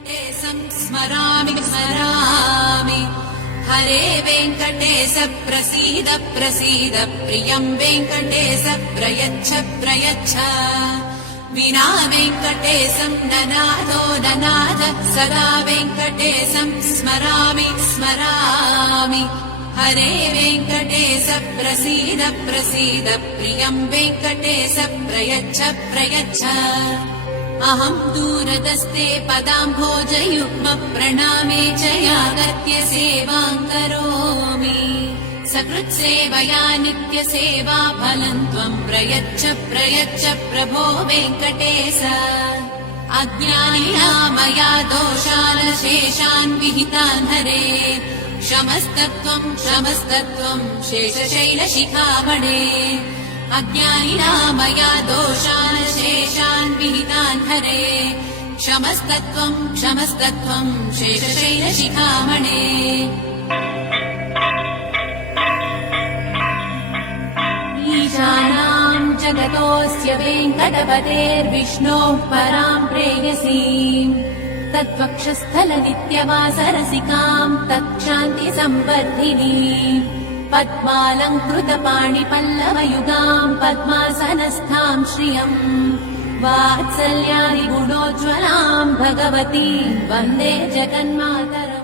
वेङ्कटेशं स्मरामि स्मरामि हरे वेङ्कटेश प्रसीद प्रसीद प्रियं वेङ्कटेश प्रयच्छ प्रयच्छ विना वेङ्कटेशं ननादो ननाद सदा वेङ्कटेशं स्मरामि स्मरामि हरे वेङ्कटेश प्रसीद प्रसीद प्रियं वेङ्कटेश प्रयच्छ प्रयच्छ अहं दूरदस्ते पदाम्भोजयुग्म प्रणामे च यागत्य सेवां करोमि सकृत्सेवया नित्यसेवा फलं त्वं प्रयच्छ प्रयच्छ प्रभो वेङ्कटेश अज्ञानिना दोषान् शेषान् विहितान् हरे क्षमस्तत्त्वं शेषशैलशिखामणे अज्ञानिना दोषान् शेषान् विहितान् हरे क्षमस्तत्त्वं शेषशैलशिखामणे ईशानां जगतोऽस्य वेङ्कटपतेर्विष्णोः परां प्रेयसीम् तत्वक्षस्थलनित्यवासरसिकाम् तत्क्षान्तिसंवर्धिनीम् पद्मालङ्कृतपाणिपल्लवयुगाम् पद्मासनस्थाम् श्रियम् वात्सल्यादिगुणोज्ज्वलाम् भगवतीम् वन्दे जगन्मातरम्।